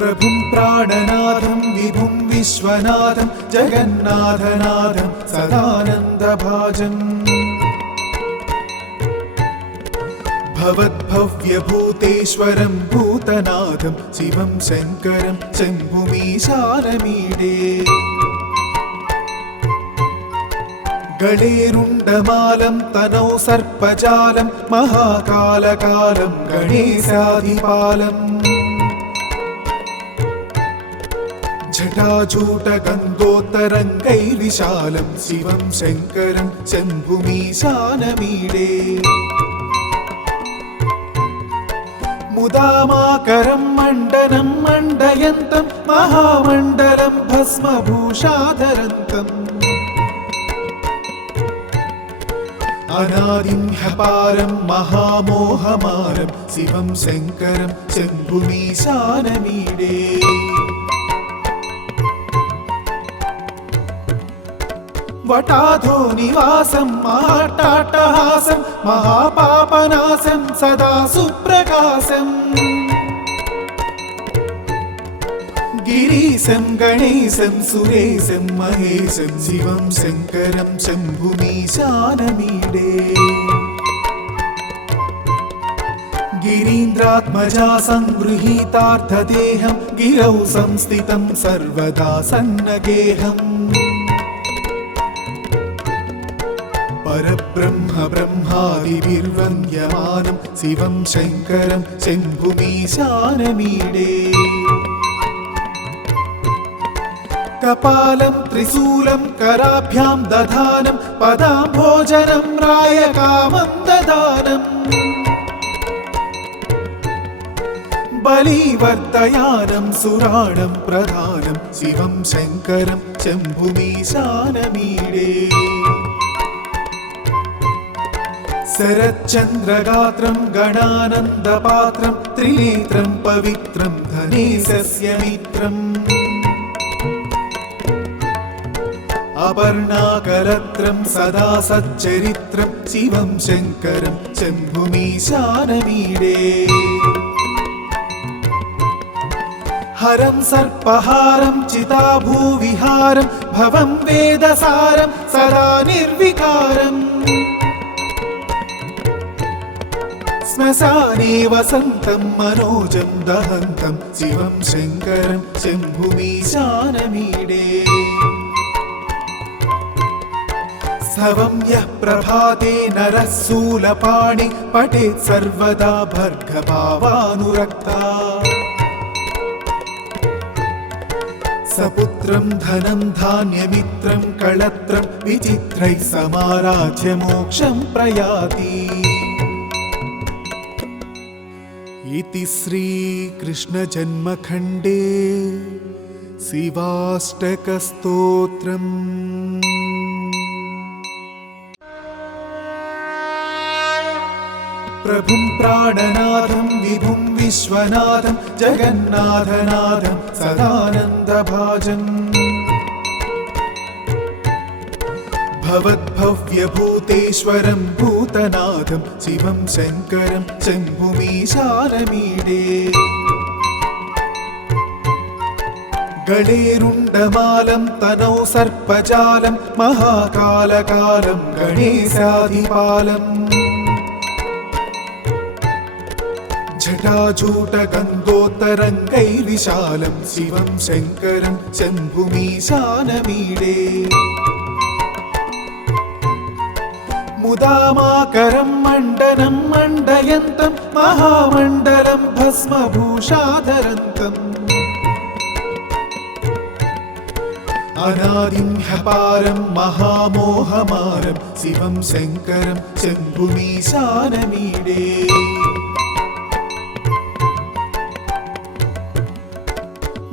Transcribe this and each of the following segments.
प्रभुं प्राणनाथं विभुं विश्वनाथं जगन्नाथनाथं सदानन्दभाजम् भवद्भव्यभूतेश्वरं भूतनाथं शिवं शङ्करं शम्भुमीशानमीडे गणेरुण्डमालं तनौ सर्पजालं महाकालकालं गणेशाधिपालम् जटाजूटगन्धोत्तरङ्गैर्विशालं शिवं शङ्करं शम्भुमीशानमीडे मुदामाकरं मण्डनं मण्डयन्तं महामण्डलं भस्मभूषाधरन्तम् अनादिं ह्यपारं महामोहमारं शिवं शङ्करं शम्भुमीशानमीडे वटाधो निवासं महाट्टाट्टहासं महापापनाशं सदा सुप्रकाशम् गिरीशं गणेशं सुरेशं महेशं शिवं शङ्करं शम्भुमीशानमीडे गिरीन्द्रात्मजा संगृहीतार्थदेहं गिरौ संस्थितं सर्वदा सन्नगेहम् परब्रह्म ब्रह्मादिभिर्वन्द्यमानं शिवं शङ्करं शम्भुमीशानमीडे कपालं त्रिशूलं कराभ्यां दधानं पदाम्भोजनं रायकामं ददानम् बलिवर्तयानं सुराणं प्रधानं शिवं शङ्करं शम्भुमीशानमीडे शरच्चन्द्रगात्रं गणानन्दपात्रं त्रिनेत्रं पवित्रं धनेशस्य मित्रम् अपर्णाकलत्रं सदा सच्चरित्रं शिवं शङ्करं शम्भुमीशानमीडे हरं सर्पहारं चिताभूविहारं भवं वेदसारं सदा निर्विकारम् श्मशाने वसन्तं मनोजं दहन्तं शिवं शङ्करं शम्भुमीशानमीडे स्तवं यः प्रभाते नरः शूलपाणि पठेत् सर्वदा भर्गभावानुरक्ता सपुत्रं धनं धान्यमित्रं कळत्रं विचित्रैः समाराध्य मोक्षं प्रयाति इति श्रीकृष्णजन्मखण्डे शिवाष्टकस्तोत्रम्। प्रभुं प्राणनाथं विभुं विश्वनाथं जगन्नाथनाथं सदानन्दभाजम् भवद्भव्यभूतेश्वरं भूतनाथं शिवं शङ्करं शम्भुमीशानमीडे गणेरुण्डमालं तनौ सर्पजालं महाकालकालं गणेशाधिपालम् जटाजूटगन्धोत्तरङ्गैर्विशालं शिवं शङ्करं शम्भुमीशानमीडे मुदामाकरं मण्डनं मण्डयन्तं महामण्डलं भस्मभूषाधरन्तम् अनादिं ह्यपारं महामोहमारं शिवं शङ्करं शम्भुमीशानमीडे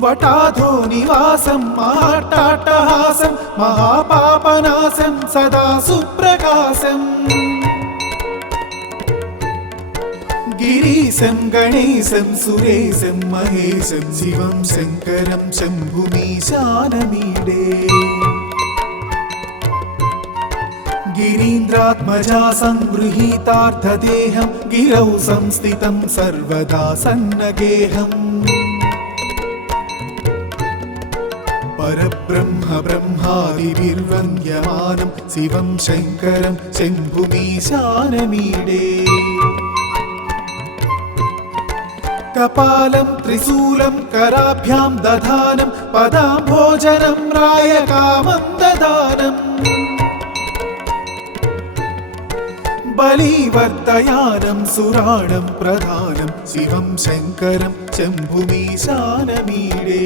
वटाधो निवासं महाट्टाट्टहासं महापापनाशं सदा सुप्रकाशम् गिरीशं गणेशं सुरेशं महेशं शिवं शङ्करं शम्भुमीशानमीडे गिरीन्द्रात्मजा संगृहीतार्थदेहं गिरौ संस्थितं सर्वदा सन्नगेहम् परब्रह्म ब्रह्मादिभिर्वन्द्यमानं शिवं शङ्करं शम्भुमीशानमीडे कपालं त्रिशूलं कराभ्यां दधानं पदाम्भोजनं रायकामं ददानम् बलिवर्तयानं सुराणं प्रधानं शिवं शङ्करं शम्भुमीशानमीडे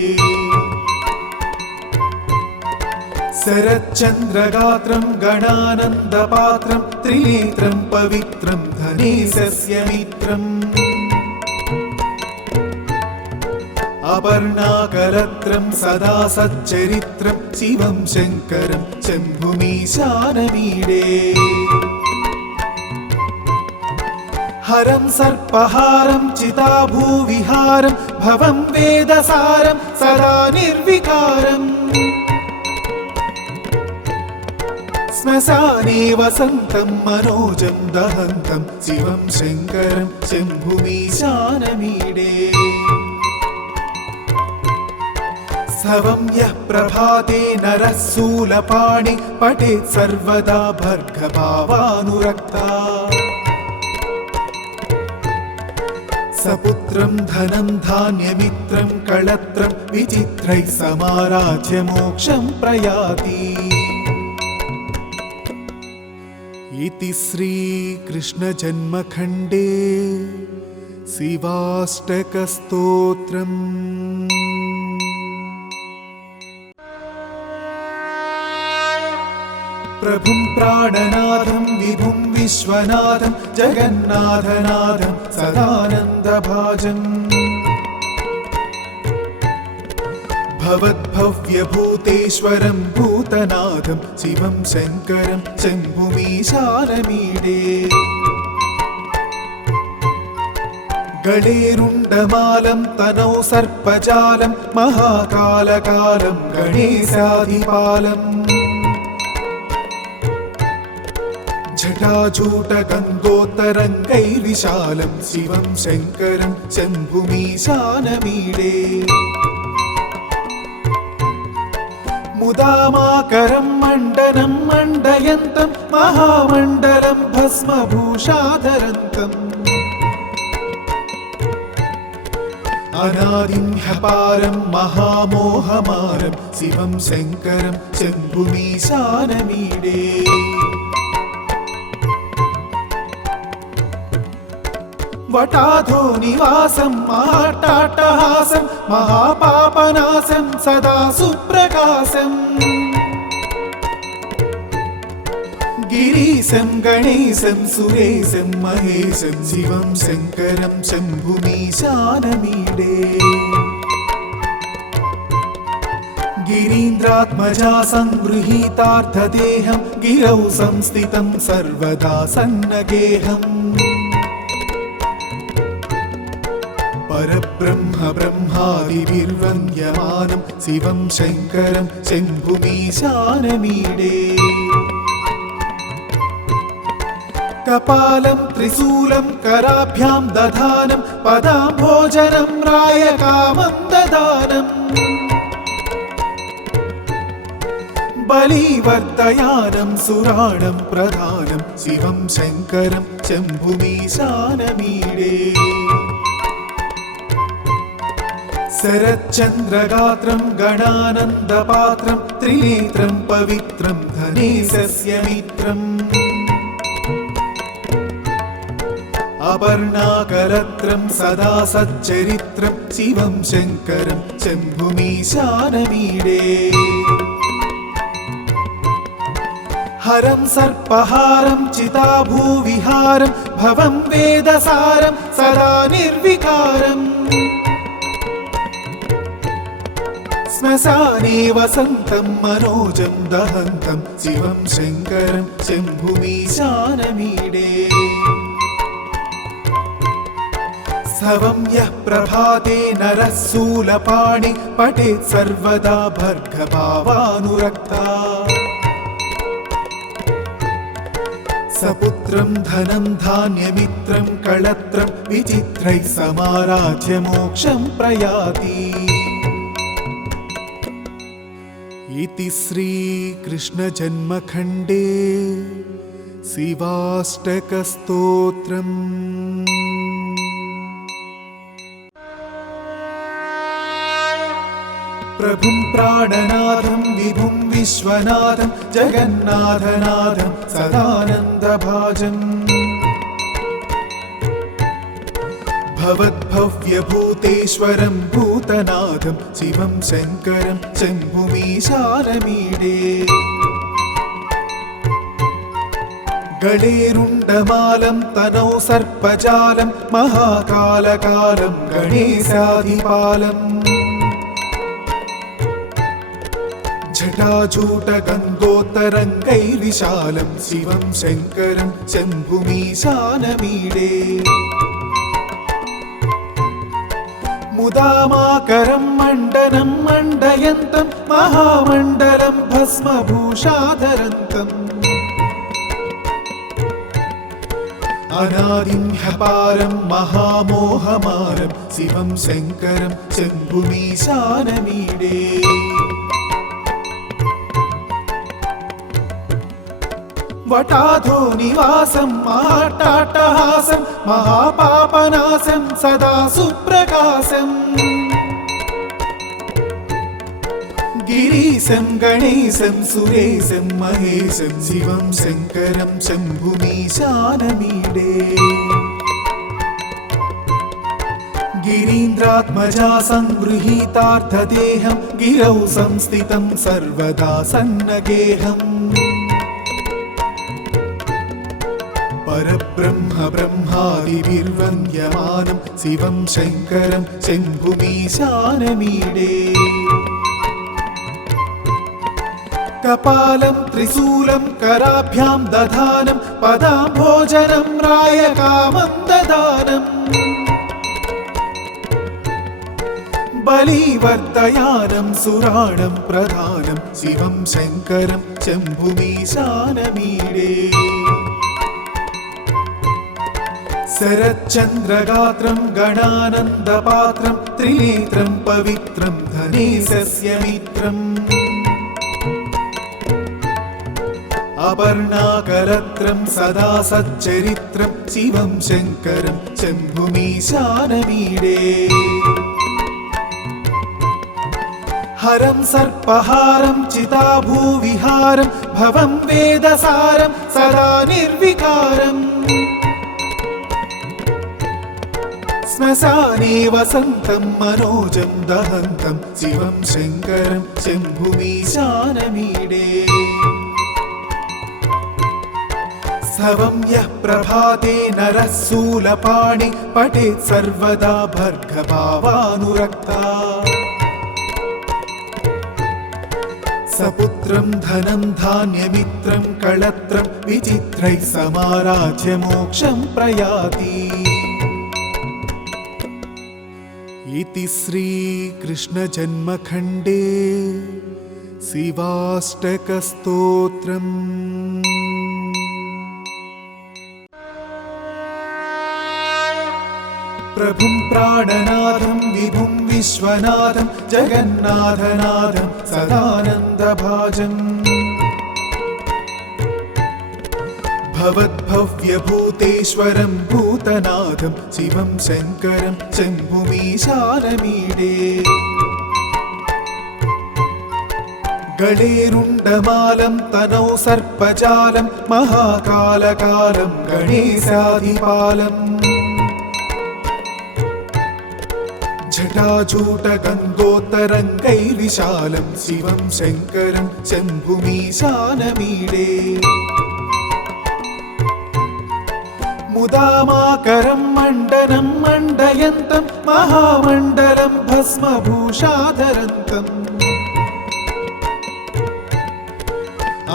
शरच्चन्द्रगात्रं गणानन्दपात्रं त्रिनेत्रं पवित्रं धनेशस्य मित्रम् अपर्णाकलत्रं सदा सच्चरित्रं शिवं शङ्करं शम्भुमीशानमीडे हरं सर्पहारं चिताभूविहारं भवं वेदसारं सदा निर्विकारम् श्मशाने वसन्तं मनोजं दहन्तं शिवं शङ्करं शम्भुमीशानमीडे सवं यः प्रभाते नरः शूलपाणि पठेत् सर्वदा भर्गभावानुरक्ता सपुत्रं धनं धान्यमित्रं कळत्रं विचित्रैः समाराध्य मोक्षं प्रयाति इति श्रीकृष्णजन्मखण्डे शिवाष्टकस्तोत्रम् प्रभुं प्राणनाथं विभुं विश्वनाथं जगन्नाथनाथं सदानन्दभाजम् भवद्भव्यभूतेश्वरं भूतनाथं शिवं शङ्करं शम्भुमीशानमीडे गणेरुण्डमालं तनौ सर्पजालं महाकालकालं गणेशाधिपालम् जटाजूटगङ्गोत्तरङ्गैर्विशालं शिवं शङ्करं शम्भुमीशानमीडे मुदामाकरं मण्डनं मण्डयन्तं महामण्डलं भस्मभूषाधरन्तम् अनादिं ह्यपारं महामोहमारं शिवं शङ्करं शम्भुमीशानमीडे वटाधो निवासं महाट्टाट्टहासं महापापनाशं सदा सुप्रकाशम् गिरीशं गणेशं सुरेशं महेशं शिवं शङ्करं शम्भुमीशानमीडे गिरीन्द्रात्मजा संगृहीतार्थदेहं गिरौ संस्थितं सर्वदा सन्नगेहम् परब्रह्म ब्रह्मादिभिर्वन्द्यमानं शिवं शङ्करं शम्भुमीशानमीडे कपालं त्रिशूलं कराभ्यां दधानं पदाम्भोजनं रायकामं ददानम् बलिवर्तयानं सुराणं प्रधानं शिवं शङ्करं शम्भुमीशानमीडे शरच्चन्द्रगात्रं गणानन्दपात्रं त्रिनेत्रं पवित्रं धनेशस्य मित्रम् अपर्णाकलत्रं सदा सच्चरित्रं शिवं शङ्करं शम्भुमीशानमीडे हरं सर्पहारं चिताभूविहारं भवं वेदसारं सदा निर्विकारम् श्मशाने वसन्तं मनोजं दहन्तं शिवं शङ्करं शम्भुमीशानमीडे सवं यः प्रभाते नरः शूलपाणि पठेत् सर्वदा भर्गभावानुरक्ता सपुत्रं धनं धान्यमित्रं कळत्रं विचित्रैः समाराध्य मोक्षं प्रयाति इति श्रीकृष्णजन्मखण्डे शिवाष्टकस्तोत्रम्। प्रभुं प्राणनाथं विभुं विश्वनाथं जगन्नाथनाथं सदानन्दभाजम् भवद्भव्यभूतेश्वरं भूतनाथं शिवं शङ्करं शम्भुमीशानमीडे गणेरुण्डमालं तनौ सर्पजालं महाकालकालं गणेशाधिपालम् जटाजूटगन्धोत्तरङ्गैर्विशालं शिवं शङ्करं शम्भुमीशानमीडे मुदामाकरं मण्डनं मण्डयन्तं महामण्डलं भस्मभूषाधरन्तम् अनादिं ह्यपारं महामोहमारं शिवं शङ्करं शम्भुमीशानमीडे वटाधो निवासं महाट्टाट्टहासं महापापनाशं सदा सुप्रकाशम् गिरीशं गणेशं सुरेशं महेशं शिवं शङ्करं शम्भुमीशानमीडे गिरीन्द्रात्मजा संगृहीतार्थदेहं गिरौ संस्थितं सर्वदा सन्नगेहम् परब्रह्म ब्रह्मादिभिर्वन्द्यमानं शिवं शङ्करं शम्भुमीशानमीडे कपालं त्रिशूलं कराभ्यां दधानं पदाम्भोजनं रायकामं ददानम् बलिवर्धयानं सुराणं प्रधानं शिवं शङ्करं शम्भुमीशानमीडे शरच्चन्द्रगात्रं गणानन्दपात्रं त्रिनेत्रं पवित्रं धनेशस्य मित्रम् अपर्णाकरत्रं सदा सच्चरित्रं शिवं शङ्करं शम्भुमीशानमीडे हरं सर्पहारं चिताभूविहारं भवं वेदसारं सदा निर्विकारम् श्मशाने वसन्तं मनोजं दहन्तं शिवं शङ्करं शम्भुमीशानमीडे स्तवं यः प्रभाते नरः शूलपाणि पठेत् सर्वदा भर्गभावानुरक्ता सपुत्रं धनं धान्यमित्रं कळत्रं विचित्रैः समाराध्य मोक्षं प्रयाति। इति श्रीकृष्णजन्मखण्डे शिवाष्टकस्तोत्रम्। प्रभुं प्राणनाथं विभुं विश्वनाथं जगन्नाथनाथं सदानन्दभाजम् भवद्भव्यभूतेश्वरं भूतनाथं शिवं शङ्करं शम्भुमीशानमीडे गणेरुण्डमालं तनौ सर्पजालं महाकालकालं गणेशाधिपालम् जटाजूटगन्धोत्तरङ्गैर्विशालं शिवं शङ्करं शम्भुमीशानमीडे मुदामाकरं मण्डनं मण्डयन्तं महामण्डलं भस्मभूषाधरन्तम्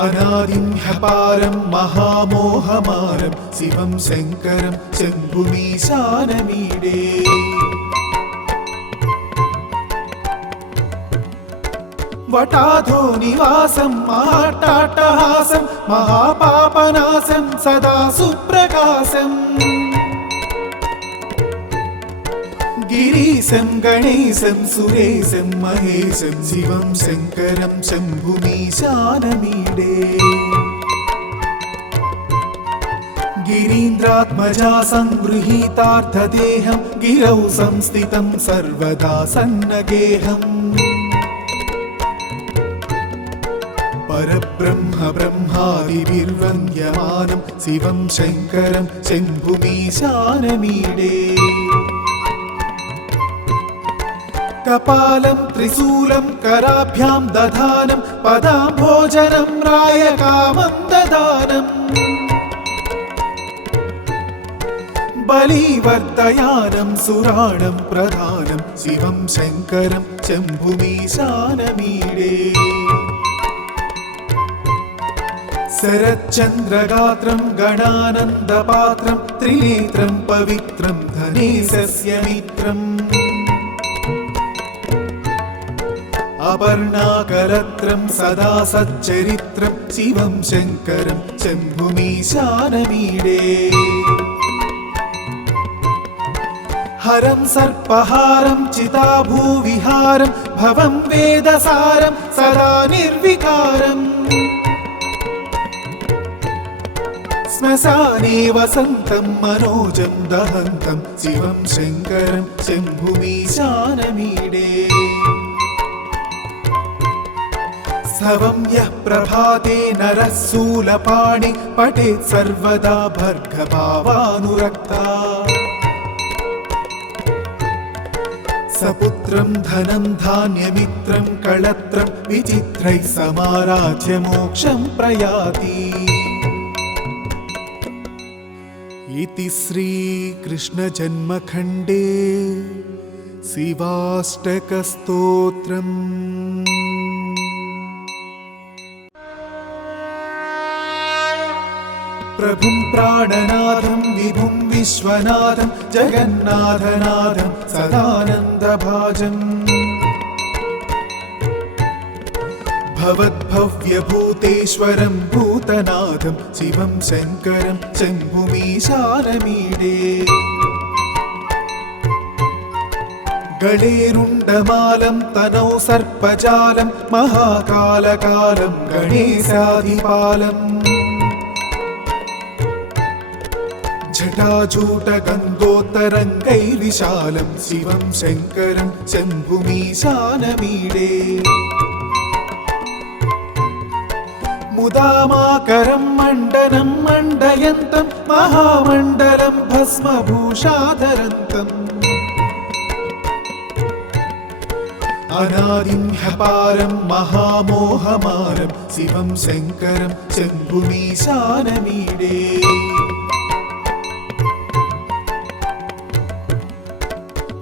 अनादिं ह्यपारं महामोहमारं शिवं शङ्करं शम्भुमीशानमीडे वटाधो निवासं महाट्टाट्टहासं महापापनाशं सदा सुप्रकाशम् गिरीशं गणेशं सुरेशं महेशं शिवं शङ्करं शम्भुमीशानमीडे गिरीन्द्रात्मजा संगृहीतार्थदेहं गिरौ संस्थितं सर्वदा सन्नगेहम् परब्रह्म ब्रह्मादिभिर्वन्द्यमानं शिवं शङ्करं शम्भुमीशानमीडे कपालं त्रिशूलं कराभ्यां दधानं पदाम्भोजनं रायकामं ददानम् बलिवर्धयानं सुराणं प्रधानं शिवं शङ्करं शम्भुमीशानमीडे शरच्चन्द्रगात्रं गणानन्दपात्रं त्रिनेत्रं पवित्रं धनेशस्य मित्रम् अपर्णाकरत्रं सदा सच्चरित्रं शिवं शङ्करं शम्भुमीशानमीडे हरं सर्पहारं चिताभूविहारं भवं वेदसारं सदा निर्विकारम् श्मशाने वसन्तं मनोजं दहन्तं शिवं शङ्करं शम्भुमीशानमीडे स्तवं यः प्रभाते नरः शूलपाणि पठेत् सर्वदा भर्गभावानुरक्ता सपुत्रं धनं धान्यमित्रं कळत्रं विचित्रैः समाराध्य मोक्षं प्रयाति इति श्रीकृष्णजन्मखण्डे शिवाष्टकस्तोत्रम्। प्रभुं प्राणनाथं विभुं विश्वनाथं जगन्नाथनाथं सदानन्दभाजम् भवद्भव्यभूतेश्वरं भूतनाथं शिवं शङ्करं शम्भुमीशानमीडे गणेरुण्डमालं तनौ सर्पजालं महाकालकालं गणेशाधिपालम् जटाजूटगन्धोत्तरङ्गैर्विशालं शिवं शङ्करं शम्भुमीशानमीडे मुदामाकरं मण्डनं मण्डयन्तं महामण्डलं भस्मभूषाधरन्तम् अनादिं ह्यपारं महामोहमारं शिवं शङ्करं शम्भुमीशानमीडे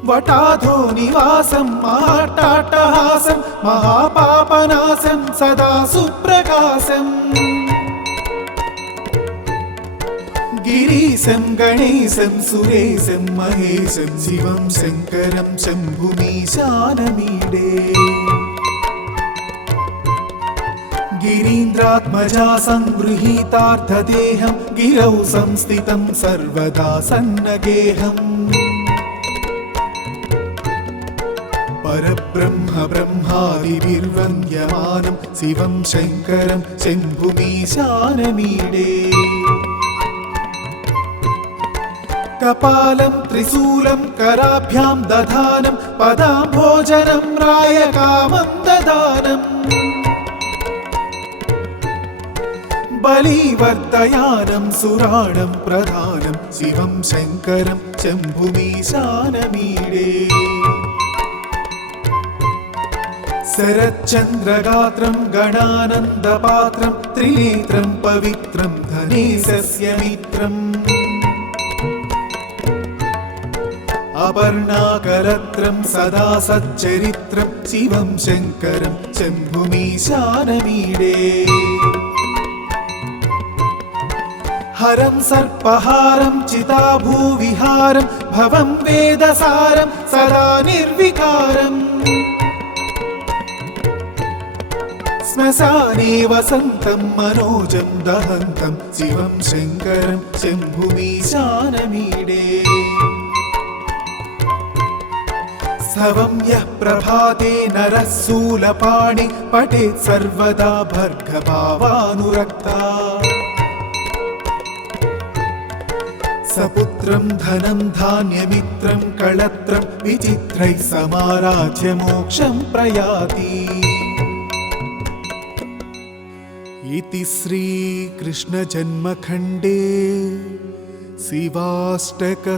वटाधो निवासं महाट्टाट्टहासं महापापनाशं सदा सुप्रकाशम् गिरीशं गणेशं सुरेशं महेशं शिवं शङ्करं शम्भुमीशानमीडे गिरीन्द्रात्मजा संगृहीतार्थदेहं गिरौ संस्थितं सर्वदा सन्नगेहम् परब्रह्म ब्रह्मादिभिर्वन्द्यमानं शिवं शङ्करं शम्भुमीशानमीडे कपालं त्रिशूलं कराभ्यां दधानं पदाम्भोजनं रायकामं ददानम् बलिवर्धयानं सुराणं प्रधानं शिवं शङ्करं शम्भुमीशानमीडे शरच्चन्द्रगात्रं गणानन्दपात्रं त्रिनेत्रं पवित्रं धनेशस्य मित्रम् अपर्णाकरत्रं सदा सच्चरित्रं शिवं शङ्करं शम्भुमीशानमीडे हरं सर्पहारं चिताभूविहारं भवं वेदसारं सदा निर्विकारम् श्मशाने वसन्तं मनोजं दहन्तं शिवं शङ्करं शम्भुमीशानमीडे स्तवं यः प्रभाते नरः शूलपाणि पठेत् सर्वदा भर्गभावानुरक्ता सपुत्रं धनं धान्यमित्रं कळत्रं विचित्रैः समाराध्य मोक्षं प्रयाति। इति श्रीकृष्णजन्मखण्डे शिवाष्टकस्तोत्रम्।